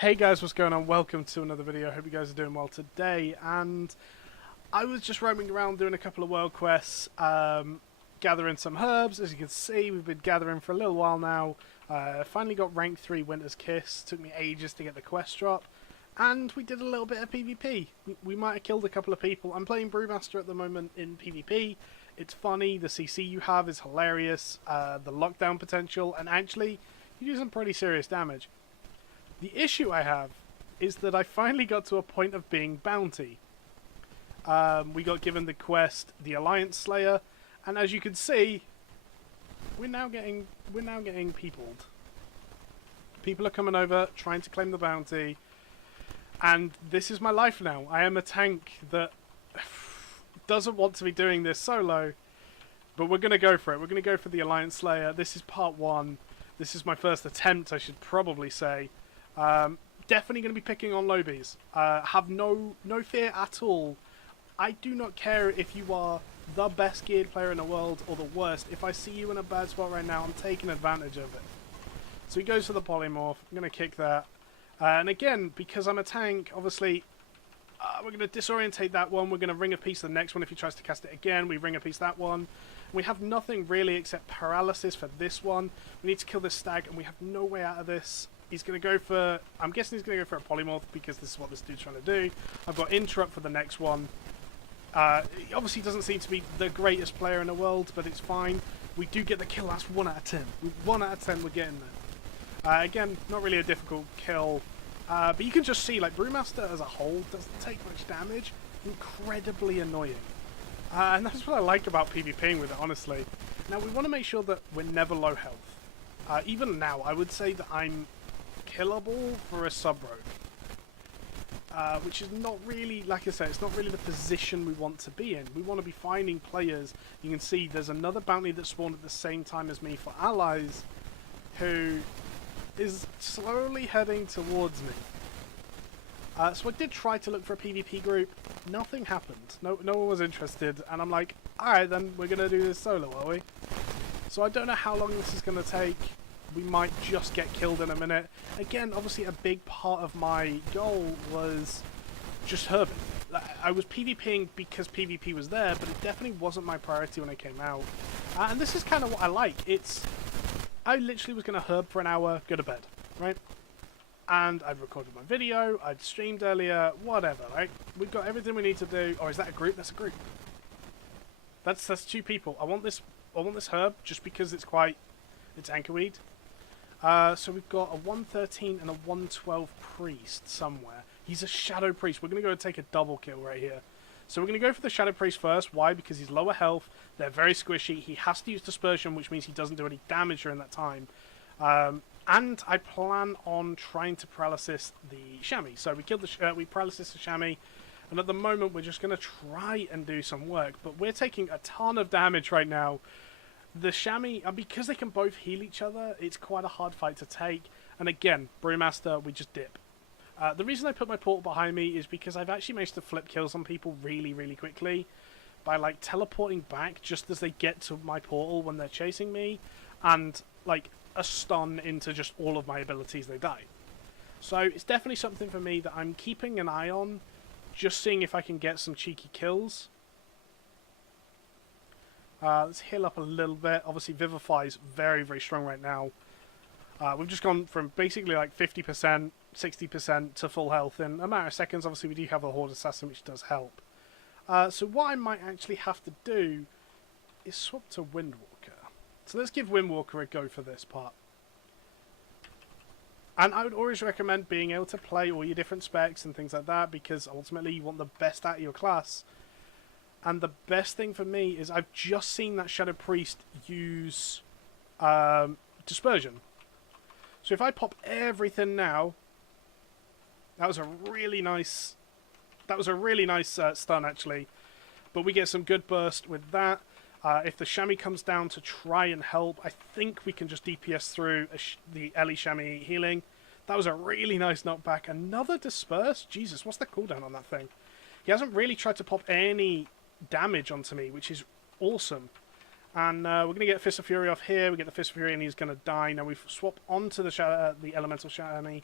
Hey guys, what's going on? Welcome to another video. Hope you guys are doing well today. And I was just roaming around doing a couple of world quests, gathering some herbs. As you can see, we've been gathering for a little while now. Finally got rank 3 Winter's Kiss. Took me ages to get the quest drop. And we did a little bit of PvP. We might have killed a couple of people. I'm playing Brewmaster at the moment in PvP. It's funny, the CC you have is hilarious, the lockdown potential, and actually, you do some pretty serious damage. The issue I have is that I finally got to a point of being bounty. We got given the quest, the Alliance Slayer, and as you can see, we're now getting peopled. People are coming over, trying to claim the bounty, and this is my life now. I am a tank that doesn't want to be doing this solo, but we're going to go for it. We're going to go for the Alliance Slayer. This is part 1. This is my first attempt, I should probably say. Definitely going to be picking on lowbies. Have no fear at all. I do not care if you are the best geared player in the world or the worst. If I see you in a bad spot right now, I'm taking advantage of it. So he goes for the polymorph. I'm going to kick that. And again, because I'm a tank, obviously, we're going to disorientate that one. We're going to ring a piece the next one. If he tries to cast it again, we ring a piece that one. We have nothing really except paralysis for this one. We need to kill this stag, and we have no way out of this. He's going to go for... I'm guessing he's going to go for a polymorph because this is what this dude's trying to do. I've got interrupt for the next one. He obviously doesn't seem to be the greatest player in the world, but it's fine. We do get the kill. That's 1 out of 10. 1 out of 10, we're getting there. Again, not really a difficult kill. But you can just see, like, Brewmaster as a whole doesn't take much damage. Incredibly annoying. And that's what I like about PvPing with it, honestly. Now, we want to make sure that we're never low health. Even now, I would say that I'm killable for a sub-rogue. Which is not really, like I said, it's not really the position we want to be in. We want to be finding players. You can see there's another bounty that spawned at the same time as me for allies, who is slowly heading towards me. So I did try to look for a PvP group. Nothing happened. No one was interested. And I'm like, alright then, we're going to do this solo, are we? So I don't know how long this is going to take. We might just get killed in a minute. Again, obviously a big part of my goal was just herbing. I was PvPing because PvP was there, but it definitely wasn't my priority when I came out. And this is kind of what I like. I literally was going to herb for an hour, go to bed, right? And I'd recorded my video, I'd streamed earlier, whatever, right? We've got everything we need to do. Oh, is that a group? That's a group. That's 2 people. I want this herb just because it's anchorweed. So we've got a 113 and a 112 priest somewhere. He's a shadow priest. We're going to go and take a double kill right here. So we're going to go for the shadow priest first. Why? Because he's lower health. They're very squishy. He has to use dispersion, which means he doesn't do any damage during that time. And I plan on trying to paralysis the chamois. So we killed we paralysis the chamois. And at the moment, we're just going to try and do some work. But we're taking a ton of damage right now. The chamois, because they can both heal each other, it's quite a hard fight to take. And again, Brewmaster, we just dip. The reason I put my portal behind me is because I've actually managed to flip kills on people really, really quickly by, like, teleporting back just as they get to my portal when they're chasing me, and, like, a stun into just all of my abilities, they die. So it's definitely something for me that I'm keeping an eye on, just seeing if I can get some cheeky kills. Let's heal up a little bit. Obviously, Vivify is very, very strong right now. We've just gone from basically like 50%, 60% to full health in a matter of seconds. Obviously, we do have a Horde Assassin, which does help. So what I might actually have to do is swap to Windwalker. So let's give Windwalker a go for this part. And I would always recommend being able to play all your different specs and things like that, because ultimately you want the best out of your class. And the best thing for me is I've just seen that Shadow Priest use Dispersion. So if I pop everything now, that was a really nice stun actually. But we get some good burst with that. If the chamois comes down to try and help, I think we can just DPS through the Ellie chamois healing. That was a really nice knockback. Another disperse? Jesus, what's the cooldown on that thing? He hasn't really tried to pop any damage onto me, which is awesome. And we're going to get Fist of Fury off here. We get the Fist of Fury and he's going to die. Now we swap onto the Elemental Chamois.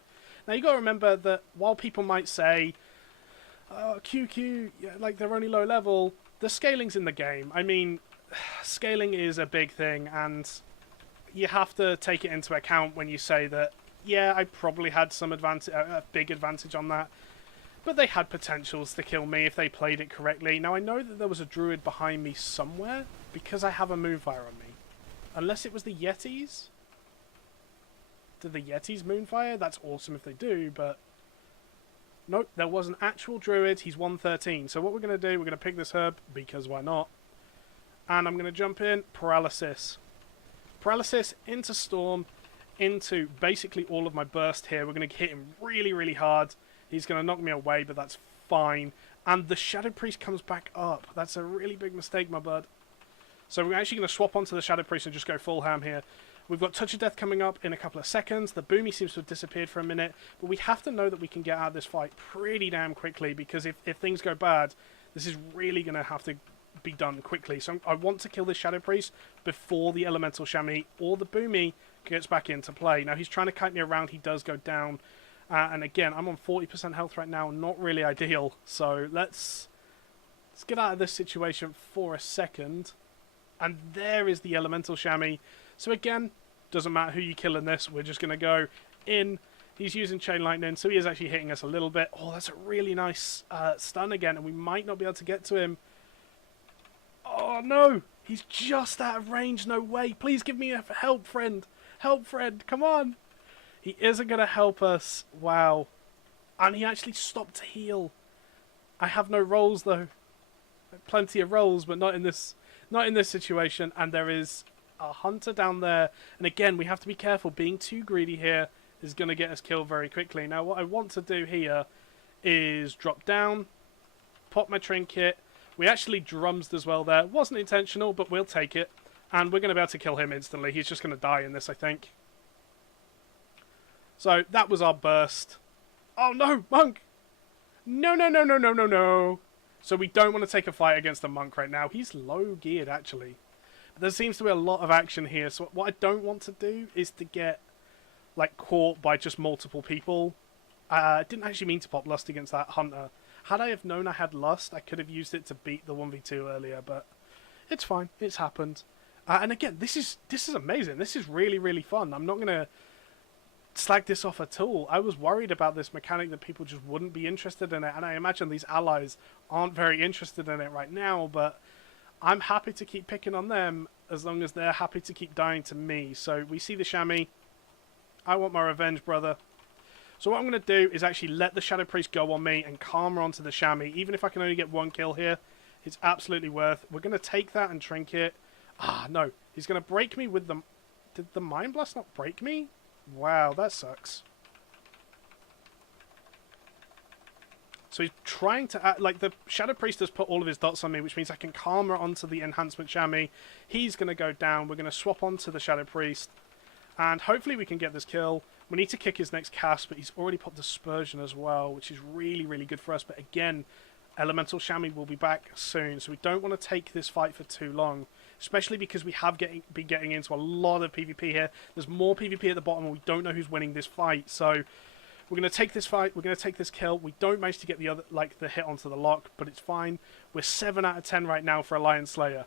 Now, you got to remember that while people might say, oh, QQ, yeah, like they're only low level, the scaling's in the game. I mean, scaling is a big thing, and you have to take it into account when you say that, yeah, I probably had some advantage, a big advantage on that, but they had potentials to kill me if they played it correctly. Now, I know that there was a druid behind me somewhere, because I have a Moonfire on me. Unless it was the Yetis? Did the Yetis Moonfire? That's awesome if they do, but... Nope, there was an actual druid. He's 113. So what we're going to do, we're going to pick this herb, because why not? And I'm going to jump in, Paralysis. Paralysis into Storm, into basically all of my burst here. We're going to hit him really, really hard. He's going to knock me away, but that's fine. And the Shadow Priest comes back up. That's a really big mistake, my bud. So we're actually going to swap onto the Shadow Priest and just go full ham here. We've got Touch of Death coming up in a couple of seconds. The Boomy seems to have disappeared for a minute. But we have to know that we can get out of this fight pretty damn quickly. Because if things go bad, this is really going to have to be done quickly. So I want to kill this Shadow Priest before the Elemental Chamois or the Boomy gets back into play. Now he's trying to kite me around. He does go down. And again, I'm on 40% health right now. Not really ideal. So let's get out of this situation for a second. And there is the Elemental Chamois. So again, doesn't matter who you kill in this. We're just going to go in. He's using Chain Lightning, so he is actually hitting us a little bit. Oh, that's a really nice stun again, and we might not be able to get to him. Oh, no. He's just out of range. No way. Please give me a help, friend. Help, friend. Come on. He isn't going to help us. Wow. And he actually stopped to heal. I have no rolls, though. Plenty of rolls, but not in this situation. And there is a hunter down there. And again, we have to be careful. Being too greedy here is going to get us killed very quickly. Now, what I want to do here is drop down, pop my trinket. We actually drumsed as well there. Wasn't intentional, but we'll take it. And we're going to be able to kill him instantly. He's just going to die in this, I think. So, that was our burst. Oh, no! Monk! No, no, no, no, no, no, no! So we don't want to take a fight against a monk right now. He's low geared, actually. There seems to be a lot of action here. So what I don't want to do is to get, like, caught by just multiple people. I didn't actually mean to pop Lust against that hunter. Had I have known I had Lust, I could have used it to beat the 1v2 earlier, but it's fine. It's happened. And again, this is amazing. This is really, really fun. I'm not going to slag this off at all. I was worried about this mechanic that people just wouldn't be interested in it, and I imagine these allies aren't very interested in it right now, but I'm happy to keep picking on them as long as they're happy to keep dying to me. So we see the Chamois. I want my revenge, brother. So what I'm going to do is actually let the Shadow Priest go on me and Karma onto the Chamois. Even if I can only get one kill here, it's absolutely worth. We're going to take that and trinket. Ah, no. He's going to break me with the... Did the Mind Blast not break me? Wow, that sucks. So he's trying to... like, the Shadow Priest has put all of his dots on me, which means I can Karma onto the Enhancement Chamois. He's going to go down. We're going to swap onto the Shadow Priest. And hopefully we can get this kill. We need to kick his next cast, but he's already popped Dispersion as well, which is really, really good for us. But again, Elemental Chamois will be back soon, so we don't want to take this fight for too long. Especially because we have been getting into a lot of PvP here. There's more PvP at the bottom, and we don't know who's winning this fight. So we're going to take this fight. We're going to take this kill. We don't manage to get the hit onto the lock, but it's fine. We're 7 out of 10 right now for Alliance Slayer.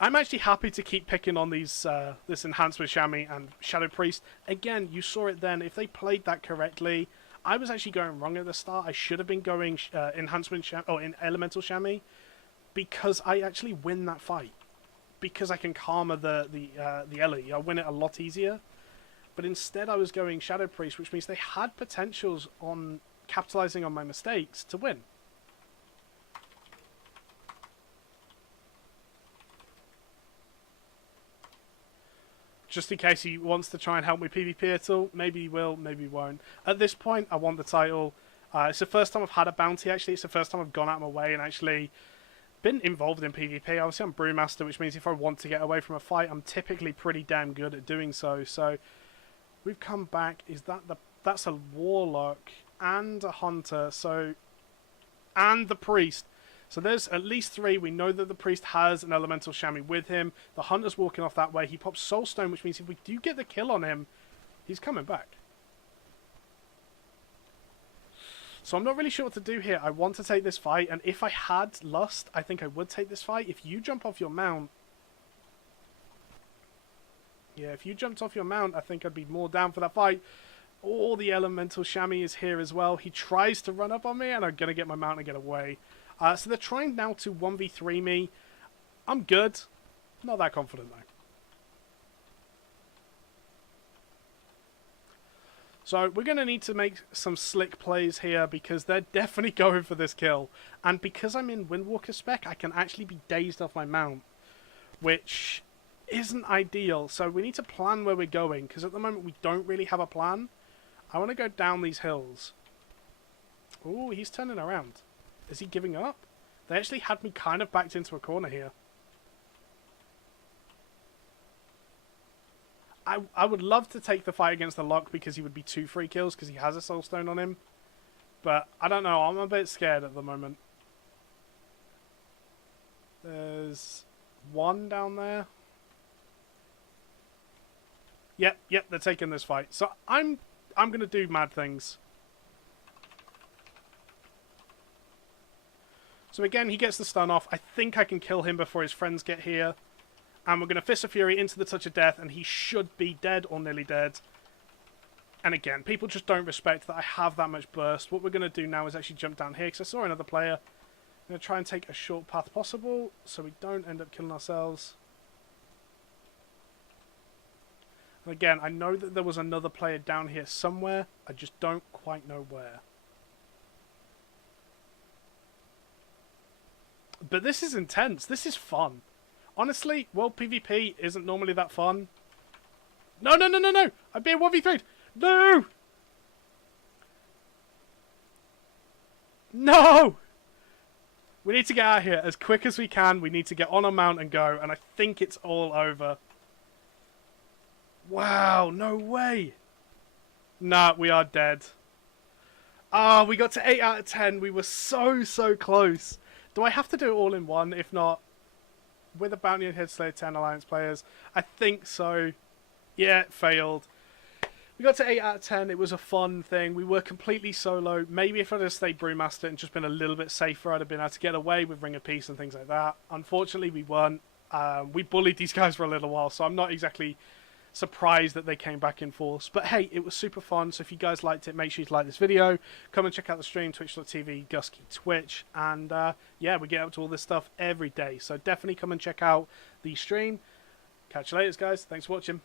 I'm actually happy to keep picking on these this Enhancement Chamois and Shadow Priest. Again, you saw it then. If they played that correctly, I was actually going wrong at the start. I should have been going in Elemental Chamois, because I actually win that fight. Because I can Karma the Ellie. I win it a lot easier. But instead I was going Shadow Priest, which means they had potentials on capitalizing on my mistakes to win. Just in case he wants to try and help me PvP at all. Maybe he will, maybe he won't. At this point, I want the title. It's the first time I've had a bounty, actually. It's the first time I've gone out of my way and actually been involved in PvP. Obviously, I'm Brewmaster, which means if I want to get away from a fight, I'm typically pretty damn good at doing so. So, we've come back. That's a Warlock and a Hunter, so... And the Priest. So there's at least 3. We know that the Priest has an Elemental Chamois with him. The Hunter's walking off that way. He pops Soulstone, which means if we do get the kill on him, he's coming back. So I'm not really sure what to do here. I want to take this fight, and if I had Lust, I think I would take this fight. If you jump off your mount... Yeah, if you jumped off your mount, I think I'd be more down for that fight. All the elemental chamois is here as well. He tries to run up on me, and I'm going to get my mount and get away. So they're trying now to 1v3 me. I'm good. Not that confident, though. So we're going to need to make some slick plays here because they're definitely going for this kill. And because I'm in Windwalker spec, I can actually be dazed off my mount, which isn't ideal. So we need to plan where we're going because at the moment we don't really have a plan. I want to go down these hills. Ooh, he's turning around. Is he giving up? They actually had me kind of backed into a corner here. I would love to take the fight against the Lock because he would be 2 free kills because he has a Soul Stone on him. But I don't know. I'm a bit scared at the moment. There's one down there. Yep, they're taking this fight. So I'm going to do mad things. So again, he gets the stun off. I think I can kill him before his friends get here. And we're going to Fist of Fury into the Touch of Death, and he should be dead or nearly dead. And again, people just don't respect that I have that much burst. What we're going to do now is actually jump down here, because I saw another player. I'm going to try and take a short path possible, so we don't end up killing ourselves. And again, I know that there was another player down here somewhere. I just don't quite know where. But this is intense. This is fun. Honestly, World PvP isn't normally that fun. No! I'm being 1v3'd! No! No! We need to get out of here as quick as we can. We need to get on a mount and go. And I think it's all over. Wow, no way. Nah, we are dead. Ah, we got to 8 out of 10. We were so close. Do I have to do it all in one? If not... with a Bounty and Headslayer 10 Alliance players? I think so. Yeah, it failed. We got to 8 out of 10. It was a fun thing. We were completely solo. Maybe if I'd have stayed Brewmaster and just been a little bit safer, I'd have been able to get away with Ring of Peace and things like that. Unfortunately, we weren't. We bullied these guys for a little while, so I'm not exactly surprised that they came back in force. But hey, it was super fun. So if you guys liked it, make sure you like this video. Come and check out the stream, twitch.tv, Guskey Twitch. And yeah, we get up to all this stuff every day. So definitely come and check out the stream. Catch you later, guys. Thanks for watching.